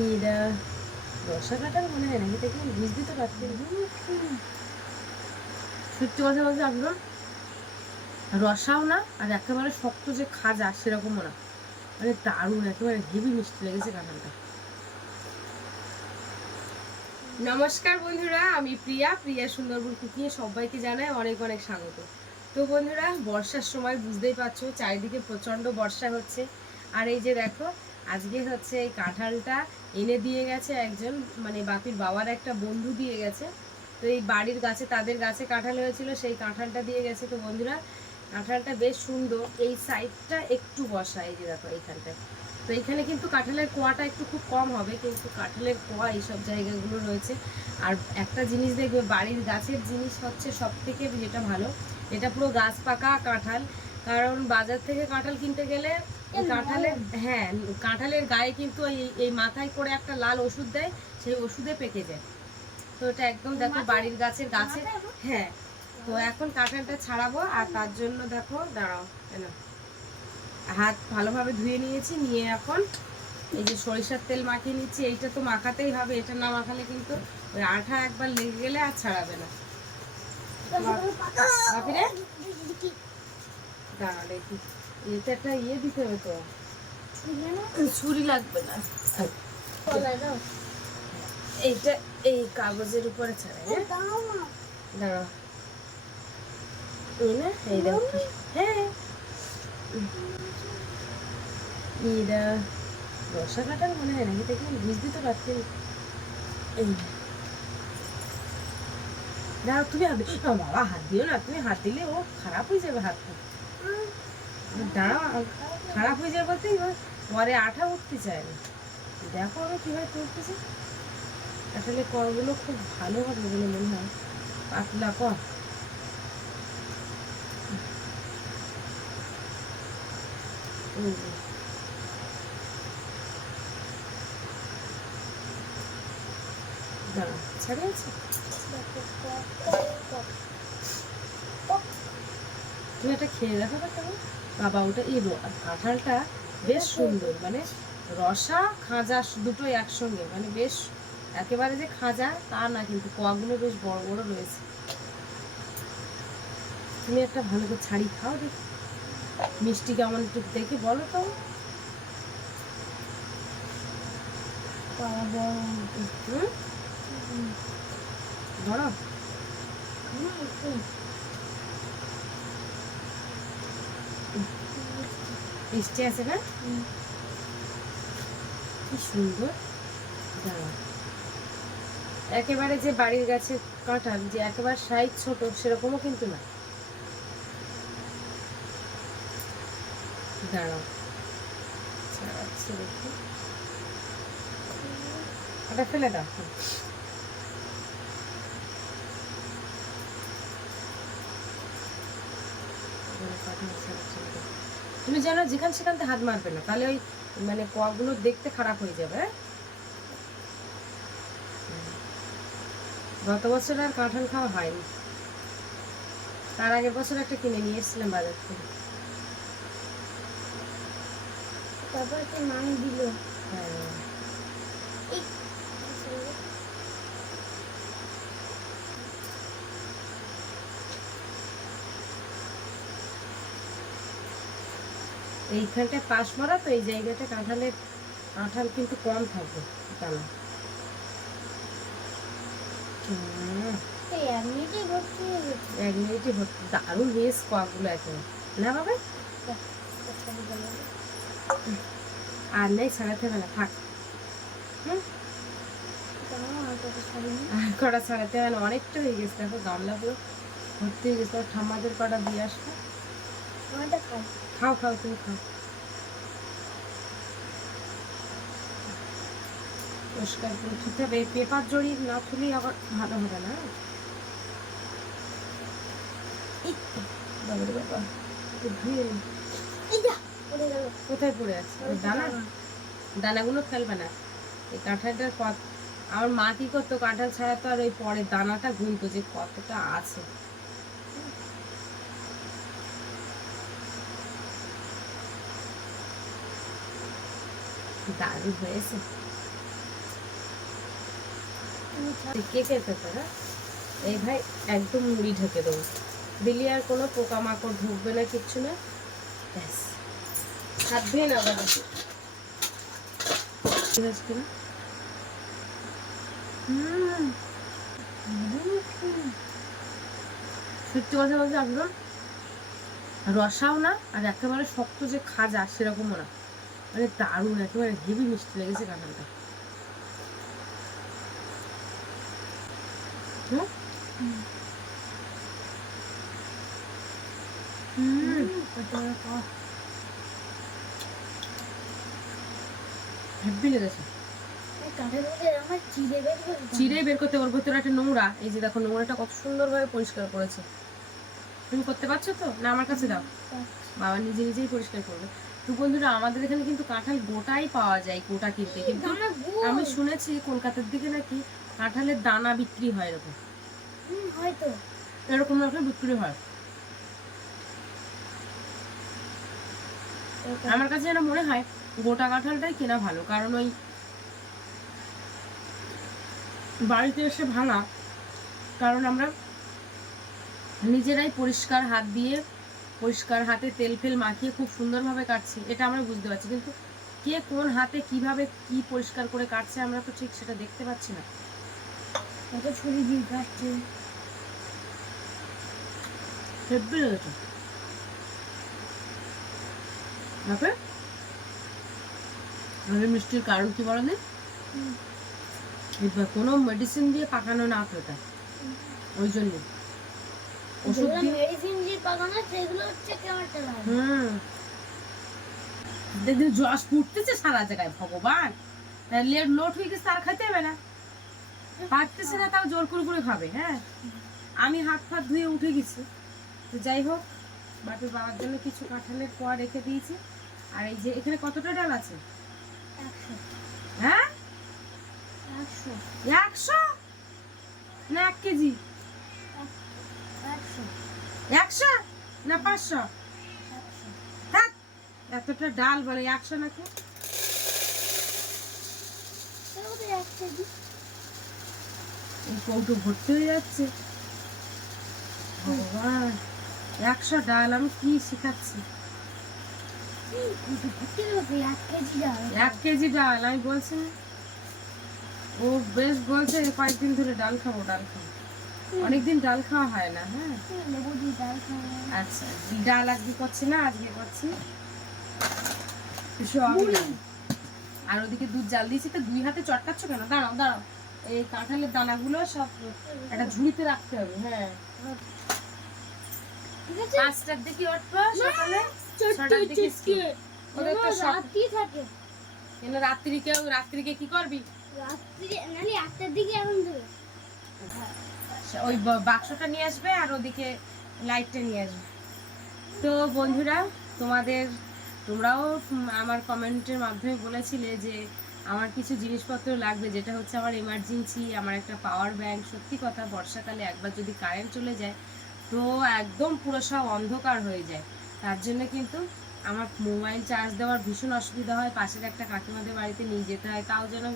এরা রসা কাটার মনে হয় না, এটা কি বুঝতে তো পারছি। সত্যি কথা বলতে একদম রসাও না আর একেবারে শক্ত যে খাজা সেরকমও না, মানে দারুণ, একেবারে হেভি মিষ্টি লেগেছে কাঁঠালটা। নমস্কার বন্ধুরা, আমি প্রিয়া সুন্দরবন কুকিংয়ে সবাইকে জানাই অনেক অনেক স্বাগত। তো বন্ধুরা, বর্ষার সময় বুঝতেই পারছো চারিদিকে প্রচণ্ড বর্ষা হচ্ছে। আর এই যে দেখো, আজকে হচ্ছে এই কাঁঠালটা এনে দিয়ে গেছে একজন, মানে বাপির বাবার একটা বন্ধু দিয়ে গেছে। তো এই বাড়ির গাছে, তাদের গাছে কাঁঠাল হয়েছিল, সেই কাঁঠালটা দিয়ে গেছে। তো বন্ধুরা, কাঁঠালটা বেশ সুন্দর। এই সাইডটা একটু বসা, এই যে দেখো এইখানটায়। তো এইখানে কিন্তু কাঁঠালের কোয়াটা একটু খুব কম হবে, কিন্তু কাঁঠালের কোয়া এইসব জায়গাগুলো রয়েছে। আর একটা জিনিস দেখবে, বাড়ির গাছের জিনিস হচ্ছে সব থেকে যেটা ভালো, এটা পুরো গাছ পাকা কাঁঠাল। কারণ বাজার থেকে কাঁঠাল কিনতে গেলে কাঁঠালের, হ্যাঁ, কাঁঠালের গায়ে কিন্তু এই মাথায় করে একটা লাল ওষুধ দেয়, সেই ওষুধে পেকে যায়। তো এটা একদম দেখো বাড়ির গাছের গাছে। হ্যাঁ, তো এখন কাঁঠালটা ছাড়াবো, আর তার জন্য দেখো দাঁড়াও, কেন হাত ভালোভাবে ধুয়ে নিয়েছি, নিয়ে এখন এই যে সরিষার তেল মাখিয়ে নিচ্ছি। এইটা তো মাখাতেই হবে, এটা না মাখালে কিন্তু ওই আঠা একবার লেগে গেলে আর ছাড়াবে না। বাপিরে দাঁড়া দেখি, এতে একটা ইয়ে দিতে হবে তো, ছুরি লাগবে না। এইটা এই কাগজের উপরে ছাড়াই। দাঁড়া, এই না, এই দেখো, হ্যাঁ এরা রসা কাটার মনে হয় না, এটা কি বুঝতে তো পারছি। এই দাঁড়াও, তুমি হাত বাবা, হাত দিও না, তুমি হাত দিলে ও খারাপ হয়ে যাবে হাতটা। দাঁড়াও, খারাপ হয়ে যাবে বলতে পরে আঠা উঠতে চায় না। দেখো আমি কীভাবে তুলতেছি। আসলে করগুলো খুব ভালো হবে বলে মনে হয়, পাতলা কর। দাঁড়া, ছাড়ে আছে, তুমি এটা খেয়ে দেখো তো কেমন। বাবা ওটা এই কাঁঠালটা বেশ সুন্দর, মানে রসা খাজা দুটোই একসঙ্গে, মানে বেশ একেবারে যে খাজা তা না, কিন্তু কোয়াগুলো বেশ বড় বড় রয়েছে। তুমি একটা ভালো করে ছাড়ি খাও দেখি, মিষ্টি কেমন একটু দেখে বলো তো। বড় মিষ্টি আছে না, কি সুন্দর। দাঁড়া, একেবারে যে বাড়ির গাছে কাঁঠাল যে একেবারে সাইজ ছোট সেরকমও কিন্তু না। দাঁড়াও, ছাড়াচ্ছি দেখি, ওটা ফেলে দাও। তুমি জানো যেখান সেখান থেকে হাত মারবে না, তাহলে ওই মানে কোয়াগুলো দেখতে খারাপ হয়ে যাবে। গত বছর আর কাঁঠাল খাওয়া হয়নি, তার আগের বছর একটা কিনে নিয়ে এসেছিলাম বাজার থেকে। তারপর একটা নাম দিল। হ্যাঁ, এইখানটায় পাশ মারা, তো এই জায়গাটা কাঁঠাল কিন্তু কম থাকবে দানা। এক মিনিটই ভর্তি, দারুণ বেশ কোয়াগুলো এখন না বাবা। আর নেই, ছাড়াতে হবে না, থাক। আর কটা ছাড়াতে হবে না, অনেকটা হয়ে গেছে, দেখো গামলা পুরো ভর্তি হয়ে গেছে। ঠাম্মাদের কটা দিয়ে আসবো। খাও খাও, তুমি খাও। পরিষ্কার করে ধুতে হবে, পেপার জড়িয়ে না খুলি আবার ভালো হবে না। বাবা রে বাবা, ধুয়ে কোথায় পড়ে আছে দানা? দানাগুলো ফেলবে না, এই কাঁঠালটার আমার মা কি করতো, কাঁঠাল ছাড়া তো আর ওই পরে দানাটা গুনতো যে কতটা আছে। দারুণ হয়েছে। কে খেতে পারে এই ভাই, একদম মুড়ি ঢেকে দেবো, দিলি আর কোনো পোকামাকড় ঢুকবে না, কিচ্ছু না, ব্যাস হাত ধুয়ে না আবার সত্যি কথা বলতে একদম রসাও না আর একেবারে শক্ত যে খাজা সেরকমও না, মানে দারুণ, একেবারে হেভি মিষ্টি লেগেছে কাঁঠালটা। হেভি লেগেছে, চিড়ে বের করতে, ওর ভেতরে একটা নোংরা, এই যে দেখো নোংরাটা কত সুন্দরভাবে পরিষ্কার করেছে। তুমি করতে পারছো তো না? আমার কাছে দাও, বাবা নিজে নিজেই পরিষ্কার করবে। তো বন্ধুরা আমাদের এখানে কিন্তু কাঁঠাল গোটাই পাওয়া যায়, গোটা কিনতে, কিন্তু আমি শুনেছি কলকাতার দিকে নাকি কাঁঠালের দানা বিক্রি হয়, এরকম হয়তো এরকম রকম বিক্রি হয়। আমার কাছে যেন মনে হয় গোটা কাঁঠালটাই কেনা ভালো, কারণ ওই বাড়িতে এসে ভাঙা, কারণ আমরা নিজেরাই পরিষ্কার হাত দিয়ে পরিষ্কার হাতে তেল ফেল মাখিয়ে খুব সুন্দরভাবে কাটছি, এটা আমরা বুঝতে পারছি, কিন্তু কে কোন হাতে কিভাবে কি পরিষ্কার করে কাটছে আমরা তো ঠিক সেটা দেখতে পাচ্ছি না। কত ছুরি দিয়ে কাটছে, হেব্বি লেগেছে। মিষ্টির কারণ কি বলো না, কোনো মেডিসিন দিয়ে পাকানো না পেটা, ওই জন্য ওষুধ দিয়ে মেডিসিন দিয়ে পাকানো, সেগুলো হচ্ছে কেমন দেখি জশ ফুটতেছে সারা জায়গায়, ভগবান লেট লোট হয়ে গেছে, আর খাইতে হবে না, পারতেছে না তাও জোর করে খাবে। হ্যাঁ আমি হাত ফাত ধুয়ে উঠে গেছি, তো যাই হোক বাপের বাবার জন্য কিছু কাঁঠালের কোয়া রেখে দিয়েছি। আর এই যে এখানে কতটা ডাল আছে? 100। হ্যাঁ 100 না 1 কেজি? 100 না 500? এতটা ডাল বলে 100 নাকি? এই কৌটো ভর্তি হয়ে যাচ্ছে, ভগবান 100 ডাল আমি কি শিখাচ্ছি? 1 কেজি ডাল আমি বলছি, ও বেশ বলছে কয়েকদিন ধরে ডাল খাবো ডাল খাবো, অনেকদিন ডাল খাওয়া হয় না। হ্যাঁ আচ্ছা ডাল আজকে করছি না, আজকে করছি আর ওদিকে দুধ জাল দিয়েছি, তো 2 হাতে চটকাচ্ছ কেন? দাঁড়াও দাঁড়াও, এই কাঁঠালের দানাগুলো সব একটা ঝুড়িতে রাখতে হবে। হ্যাঁ 5টার দিকে উঠবো সকালে, 6টার দিকে ওদের তো রাত্রি থাকে কেন? রাত্রিকে কি করবি? রাত্রি নালি 8টার দিকে এখন দেবে, ওই বাক্সটা নিয়ে আসবে আর ওদিকে লাইটটা নিয়ে আসবে। তো বন্ধুরা তোমরাও আমার কমেন্টের মাধ্যমে বলেছিলে যে আমার কিছু জিনিসপত্র লাগবে, যেটা হচ্ছে আমার এমার্জেন্সি, আমার একটা পাওয়ার ব্যাংক। সত্যি কথা বর্ষাকালে একবার যদি কারেন্ট চলে যায় তো একদম পুরো সব অন্ধকার হয়ে যায়, তার জন্য কিন্তু আমার মোবাইল চার্জ দেওয়ার ভীষণ অসুবিধা হয়, পাশের একটা কাকিমাদের বাড়িতে নিয়ে যেতে হয়, তাও যেন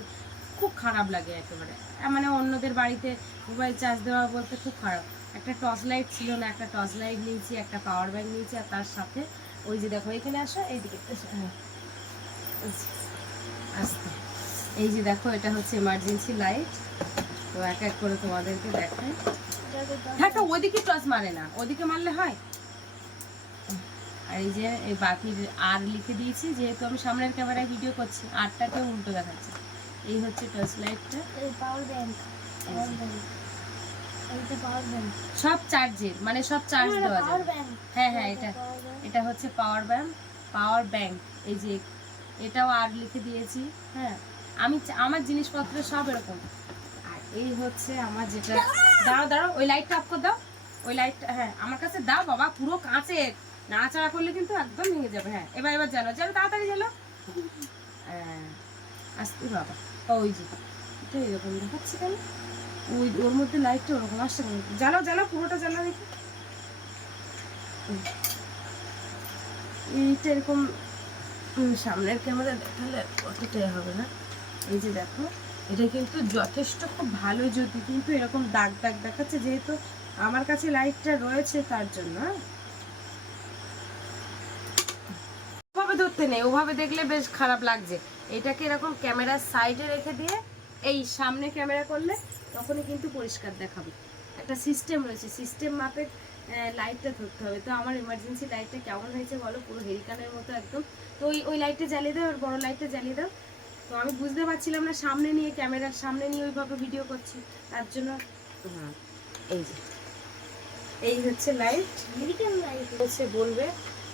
খুব খারাপ লাগে একেবারে, মানে অন্যদের বাড়িতে মোবাইল চার্জ দেওয়া বলতে খুব খারাপ। একটা টর্চ লাইট ছিল না, একটা টর্চ লাইট নিয়েছি, একটা পাওয়ার ব্যাংক নিয়েছি, আর তার সাথে ওই যে দেখো এখানে আসো, এইদিকে আসতে, এই যে দেখো এটা হচ্ছে এমার্জেন্সি লাইট। তো এক এক করে তোমাদেরকে দেখাই। হ্যাঁ তো ওইদিকে টর্চ মারে না, ওদিকে মারলে হয়। আর এই যে এই বাকির আর লিখে দিয়েছি, যেহেতু আমি সামনের ক্যামেরায় ভিডিও করছি, আরটাকে উল্টো দেখাচ্ছে। এই হচ্ছে টর্চ লাইটটা, পাওয়ার ব্যাংক, সব চার্জের, মানে সব চার্জ দেওয়া যায়। হ্যাঁ হ্যাঁ এটা হচ্ছে পাওয়ার ব্যাংক। এই যে এটাও আর লিখে দিয়েছি। হ্যাঁ আমার জিনিসপত্র সব এরকম। আর এই হচ্ছে আমার যেটা, দাঁড়াও ওই লাইটটা অফ করে দাও, ওই লাইটটা, হ্যাঁ আমার কাছে দাও বাবা, পুরো কাঁচের, নাড়াচাড়া করলে কিন্তু একদম ভেঙে যাবে। হ্যাঁ এবার জ্বালো তাড়াতাড়ি জ্বালো। হ্যাঁ আসতে বাবা, ওই যে এটা এরকম দেখাচ্ছি কেন, ওর মধ্যে লাইটটা ওরকম আসছে, জ্বালাও পুরোটা জ্বালাও দেখি। এইটা এরকম সামনের ক্যামেরা দেখালে অতটাই হবে না। এই যে দেখো এটা কিন্তু যথেষ্ট খুব ভালো জ্যোতি, কিন্তু এরকম দাগ দাগ দেখাচ্ছে, যেহেতু আমার কাছে লাইটটা রয়েছে তার জন্য। ওভাবে ধরতে নেই, ওভাবে দেখলে বেশ খারাপ লাগছে। এটাকে এরকম ক্যামেরার সাইডে রেখে দিয়ে এই সামনে ক্যামেরা করলে তখনই কিন্তু পরিষ্কার দেখাবে। একটা সিস্টেম রয়েছে, সিস্টেম মাপে লাইটটা ধরতে হবে। তো আমার ইমার্জেন্সি লাইটটা কেমন হয়েছে বলো, পুরো হেরিকানের মতো একদম। তো ওই লাইটটা জ্বালিয়ে দাও, ওর বড় লাইটটা জ্বালিয়ে দাও। তো আমি বুঝতে পারছিলাম না, সামনে নিয়ে ক্যামেরার সামনে নিয়ে ওইভাবে ভিডিও করছি, তার জন্য। হ্যাঁ, এই যে এই হচ্ছে লাইট, হচ্ছে বলবে।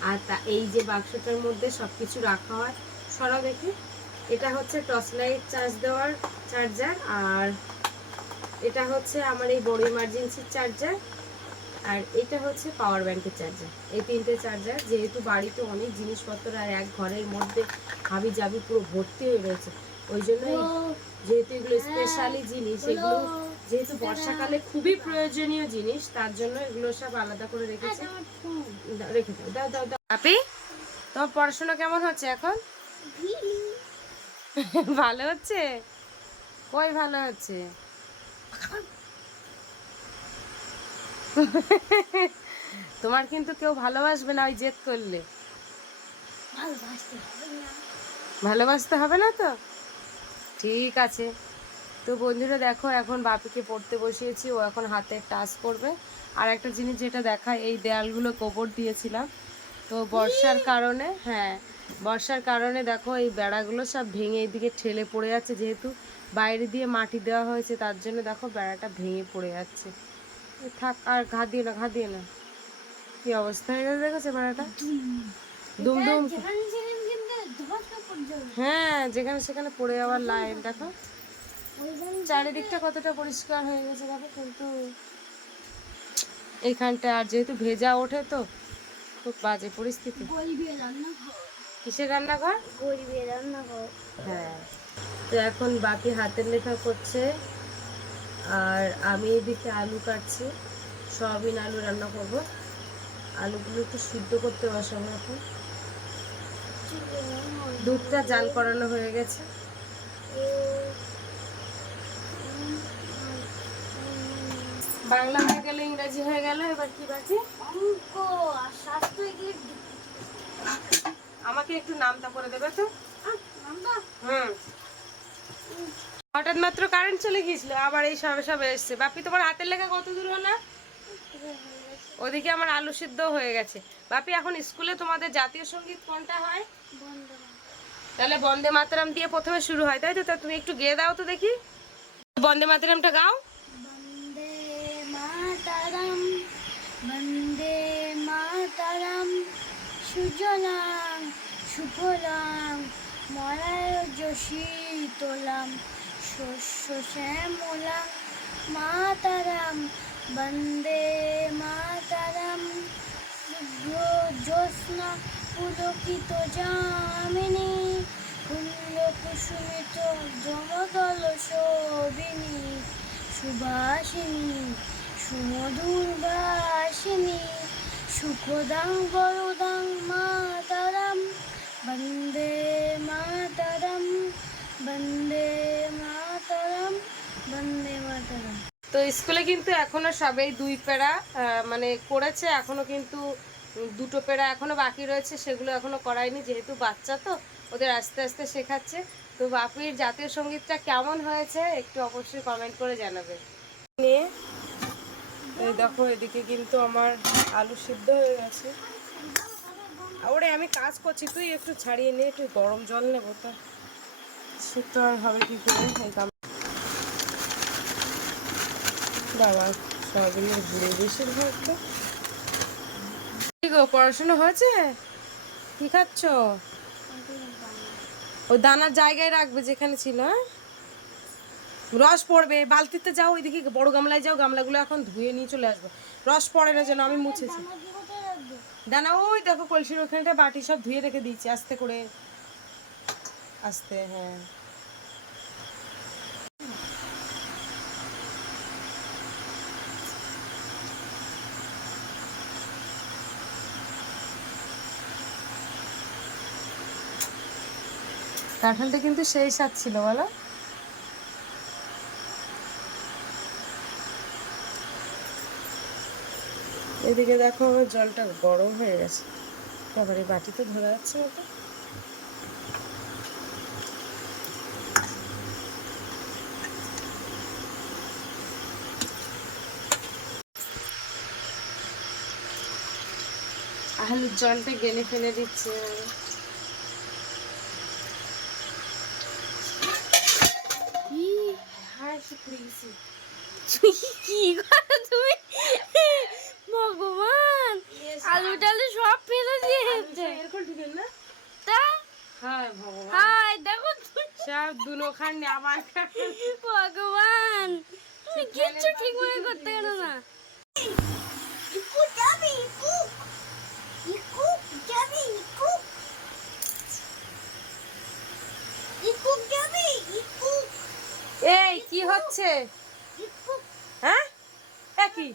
আর এই যে বাক্সটার মধ্যে সবকিছু রাখা হয়, সরা দেখে। এটা হচ্ছে টর্চ লাইট চার্জ দেওয়ার চার্জার, আর এটা হচ্ছে আমার এই বড় ইমার্জেন্সির চার্জার, আর এটা হচ্ছে পাওয়ার ব্যাংকের চার্জার। এই তিনটে চার্জার, যেহেতু বাড়িতে অনেক জিনিসপত্র আর এক ঘরের মধ্যে হাবি জাবি পুরো ভর্তি হয়ে রয়েছে, ওই জন্য যেহেতু এগুলো স্পেশালি জিনিস, এগুলো যেহেতু বর্ষাকালে খুবই প্রয়োজনীয় জিনিস, তার জন্য এগুলো সব আলাদা করে রেখেছে। রেখে দাও, দাও দাও দাও। আপি, তোমার পড়াশোনা কেমন হচ্ছে এখন? ভালো হচ্ছে? কই ভালো হচ্ছে? তোমার কিন্তু কেউ ভালোবাসবে না ওই জেদ করলে। ভালোবাসতে হবে না তো, ঠিক আছে। তো বন্ধুরা দেখো, এখন বাপিকে পড়তে বসিয়েছি, ও এখন হাতে টাচ করবে। আর একটা জিনিস যেটা দেখা, এই দেয়ালগুলো গোবর দিয়েছিলাম, তো বর্ষার কারণে, হ্যাঁ বর্ষার কারণে দেখো এই বেড়াগুলো সব ভেঙে এইদিকে ঠেলে পড়ে যাচ্ছে, যেহেতু বাইরে দিয়ে মাটি দেওয়া হয়েছে, তার জন্য দেখো বেড়াটা ভেঙে পড়ে যাচ্ছে। থাক, আর ঘা দিয়ে না, ঘা দিয়ে না। কি অবস্থা হয়ে গেছে দেখেছে বেড়াটা, দুম দুম। হ্যাঁ, যেখানে সেখানে পড়ে যাওয়ার লাইন দেখো। চারিদিকটা কতটা পরিষ্কার হয়ে গেছে দেখো, কিন্তু এইখানটা আর যেহেতু ভেজা ওঠে, তো খুব বাজে পরিস্থিতি। কিসের রান্নাঘর? গরিবের রান্নাঘর। হ্যাঁ, তো এখন বাপি হাতের লেখা করছে, আর আমি এদিকে আলু কাটছি, সয়াবিন আলু রান্না করবো। আলুগুলো একটু সিদ্ধ করতে বসাবো এখন। দুধটা জাল করানো হয়ে গেছে। বাংলা হয়ে গেল, ইংরেজি হয়ে গেল, এবার কি বাকি? অঙ্ক আর শাস্ত্র। আমাকে একটু নামটা করে দেবে তো। হঠাৎ মাত্র কারেন্ট চলে গিয়েছিল, আবার এই সবে সবে এসছে। বাপি, তোমার হাতের লেখা কত দূর হলো? ওদিকে আমার আলু সিদ্ধ হয়ে গেছে। বাপি, এখন স্কুলে তোমাদের জাতীয় সঙ্গীত কোনটা হয়? তাহলে বন্দে মাতরম দিয়ে প্রথমে শুরু হয়, তাই তো? তা তুমি একটু গেয়ে দাও তো দেখি, বন্দে মাতরমটা গাও। বন্দে মাতরম, বন্দে মাতরম, সুজলাং সুফলাং মলয়জ শীতলাং শস্য শ্যামলাং মাতরম, বন্দে মাতরম। শুভ্র জ্যোৎস্না পুলকিত যামিনী, ফুল্ল কুসুমিত জমদল শোভিনী, সুবাসিনী সুমধুর বাসিনী, সুখদাং বরদাং মাতরম, বন্দে মাতরম, বন্দে মাতরম, বন্দে মাতরম। তো স্কুলে কিন্তু এখনো সবাই দুই প্যারা মানে করেছে, এখনো কিন্তু দুটো প্যারা এখনো বাকি রয়েছে, সেগুলো এখনো করায়নি, যেহেতু বাচ্চা তো ওদের আস্তে আস্তে শেখাচ্ছে। তো বাপির জাতীয় সঙ্গীতটা কেমন হয়েছে একটু অবশ্যই কমেন্ট করে জানাবে। নিয়ে এই দেখো, এদিকে কিন্তু আমার আলু সিদ্ধ হয়ে গেছে। ওরে, আমি কাজ করছি, তুই একটু ছাড়িয়ে নে, একটু গরম জল নেবো, তো সিদ্ধ আর হবে কি করে। বাবা, সয়াবিনের ঘুরে বেশিরভাগ। তো কি গো, পড়াশোনা হয়েছে? কি খাচ্ছ? ওই দানার জায়গায় রাখবে যেখানে ছিল। হ্যাঁ, রস পড়বে, বালতিতে যাও, ওইদিকে বড় গামলায় যাও, গামলাগুলো এখন ধুয়ে নিয়ে চলে আসবো। রস পড়ে না যেন, আমি মুছেছি। দানা ওই দেখো কলসির ওখানটা, বাটি সব ধুয়ে রেখে দিয়েছি আস্তে করে, আস্তে। হ্যাঁ, কাঁঠালটা কিন্তু সেই স্বাদ ছিল বলো। এদিকে দেখো আমার জলটা গরম হয়ে গেছে, এবারে বাটিতে ধরে যাচ্ছে মতো। আলুর জলটা গেলে ফেলে দিচ্ছে। ভগবান, আলু টালু সব ফেলে দিয়েছে। ভগবান, তুমি কিচ্ছু ঠিক মতো করতে পারো না। এই কি হচ্ছে? হ্যাঁ, কি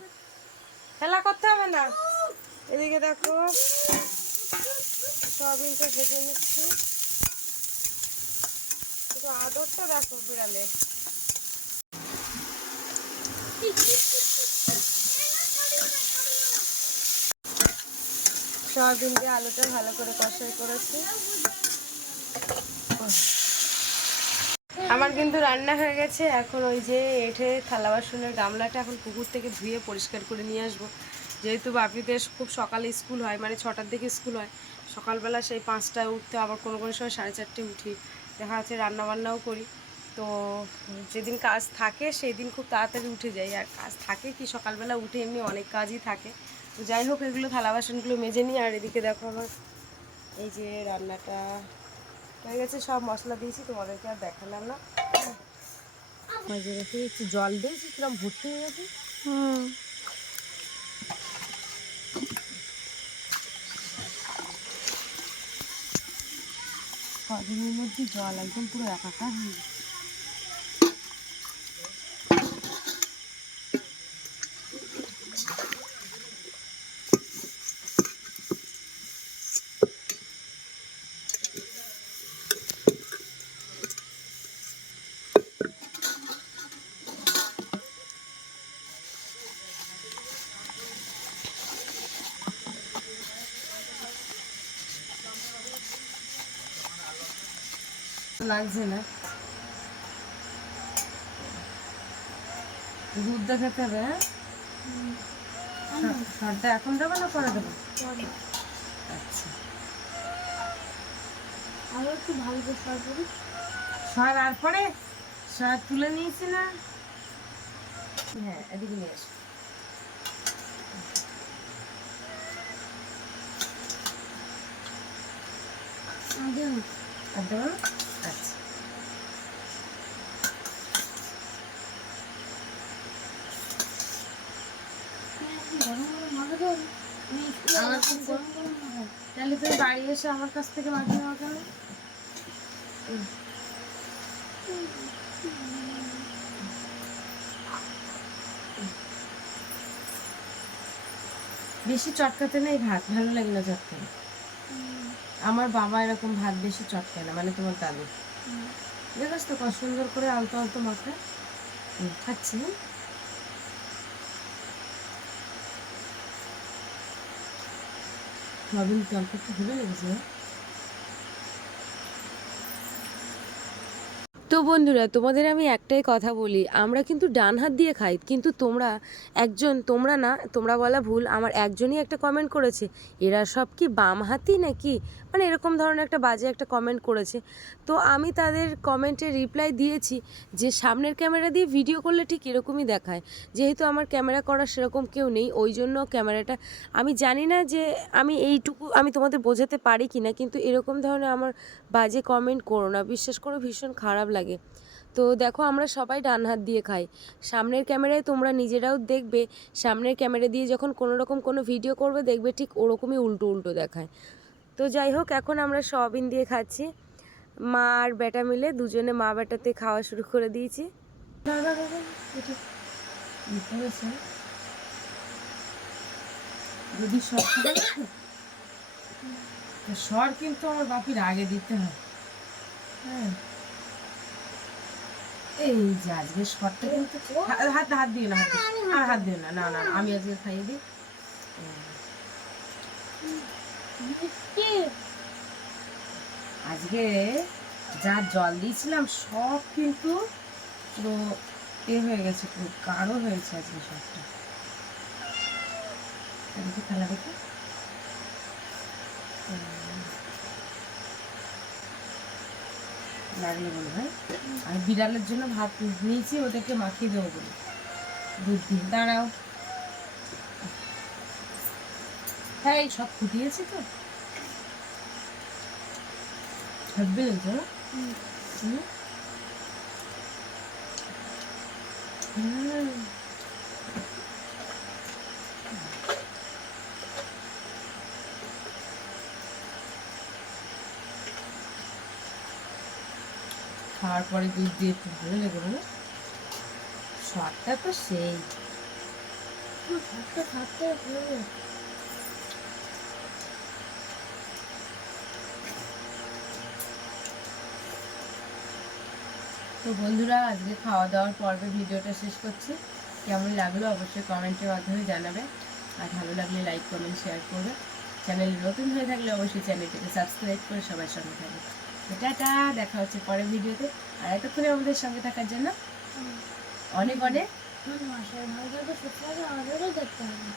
খেলা করতে হবে না। এদিকে দেখো সয়াবিনটা ভেজে নিচ্ছি, কিন্তু আদরটা দেখো বিড়ালে। সয়াবিন দিয়ে আলুটা ভালো করে কষাই করেছি। আমার কিন্তু রান্না হয়ে গেছে। এখন ওই যে এঠে থালা বাসনের গামলাটা এখন পুকুর থেকে ধুয়ে পরিষ্কার করে নিয়ে আসবো, যেহেতু বাপিদের খুব সকালে স্কুল হয়, মানে 6টার দিকে স্কুল হয়। সকালবেলা সেই 5টায় উঠতে, আবার কোনো কোনো সময় 4:30 উঠি, দেখা যাচ্ছে রান্নাবান্নাও করি। তো যেদিন কাজ থাকে সেই দিন খুব তাড়াতাড়ি উঠে যাই, আর কাজ থাকে কি সকালবেলা উঠে এমনি অনেক কাজই থাকে। তো যাই হোক, এগুলো থালা বাসনগুলো মেজে নিই। আর এদিকে দেখো আমার এই যে রান্নাটা হয়ে গেছে, সব মশলা দিয়েছি, তোমাদেরকে আর দেখালাম না। মাঝে রেখে একটু জল দিয়েছি, কিরম ভর্তি হয়ে গেছে। কদিনের মধ্যে জল একদম পুরো একাকার হয়ে গেছে। লাগছে না, দুধ দেখাতে হবে। হ্যাঁ, সরটা এখন দেবো না পরে দেবো? আচ্ছা, আরো একটু ভালো করে সর করি। সর আর পরে সর তুলে নিয়েছি না। হ্যাঁ, এদিকে নিয়ে আসো। আর দেবো না? আচ্ছা, তাহলে তুমি বাড়ি এসে আমার কাছ থেকে মাছ নেওয়া কেন? বেশি চটকাতে নেই ভাত, ভালো লাগে না চটকানো। আমার বাবা এরকম ভাত বেশি চটকায় না, মানে তোমার দাদু। দেখছ তো কত সুন্দর করে আলতো আলতো মাখায়। খাচ্ছি। সয়াবিন তরকারিটা ভেবে লেগেছে। তো বন্ধুরা, তোমাদের আমি একটাই কথা বলি, আমরা কিন্তু ডান হাত দিয়ে খাই, কিন্তু তোমরা না, তোমরা বলা ভুল, আমার একজনই একটা কমেন্ট করেছে এরা সব কি বাম হাতি নাকি, মানে এরকম ধরনের একটা বাজে একটা কমেন্ট করেছে। তো আমি তাদের কমেন্টে রিপ্লাই দিয়েছি যে সামনের ক্যামেরা দিয়ে ভিডিও করলে ঠিক এরকমই দেখায়, যেহেতু আমার ক্যামেরা করার সেরকম কেউ নেই, ওই জন্য ক্যামেরাটা আমি জানি না যে আমি এইটুকু আমি তোমাদের বোঝাতে পারি কি না, কিন্তু এরকম ধরনের আমার বাজে কমেন্ট করো না, বিশ্বাস করো ভীষণ খারাপ লাগে। তো দেখো, আমরা সবাই ডান হাত দিয়ে খাই। সামনের ক্যামেরায় তোমরা নিজেরাও দেখবে, সামনের ক্যামেরা দিয়ে যখন কোনো রকম কোনো ভিডিও করবে দেখবে ঠিক ওরকমই উল্টো উল্টো দেখায়। তো যাই হোক, এখন আমরা সয়াবিন দিয়ে খাচ্ছি, মা আর বেটা মিলে দুজনে মা বেটাতে খাওয়া শুরু করে দিয়েছি। যদি সর কিন্তু আমার বাপির আগে দিতে হয়। হ্যাঁ, এই যে আজকে শর্টটা কিন্তু হাত দিও না, আর হাত দিও না, না না, আমি আজকে খাইয়ে দিই। মিষ্টি। আজকে যা জল দিয়েছিলাম সব কিন্তু পুরো হয়ে গেছে, পুরো গাঢ় হয়েছে আজকে সবটা। দেখি থালা দেখি। লাগলে বলো ভাই। আমি বিড়ালের জন্য ভাত নিয়েছি, ওদেরকে মাখিয়ে দেবো বলে দুধ দিয়ে। দাঁড়াও, হ্যাঁ এই সব ফুটিয়েছি তো, ভাববে তো। খাওয়ার পরে দুধ দিয়ে একটু ভালো লেগে বলো, স্বাদটা তো সেই। থাকতে থাকতে হয়ে তো বন্ধুরা, আজকে খাওয়া দাওয়ার পর্বে ভিডিওটা শেষ করছি। কেমন লাগলো অবশ্যই কমেন্টের মাধ্যমে জানাবে, আর ভালো লাগলে লাইক কমেন্ট শেয়ার করবে। চ্যানেলে নতুন হয়ে থাকলে অবশ্যই চ্যানেলটিকে সাবস্ক্রাইব করে সবাই সঙ্গে থাকবে। তো টাটা, দেখা হচ্ছে পরের ভিডিওতে। আর এতক্ষণে আমাদের সঙ্গে থাকার জন্য অনেক অনেক ধন্যবাদ। ভালো করে সুস্থ আমাদেরও দেখতে হবে।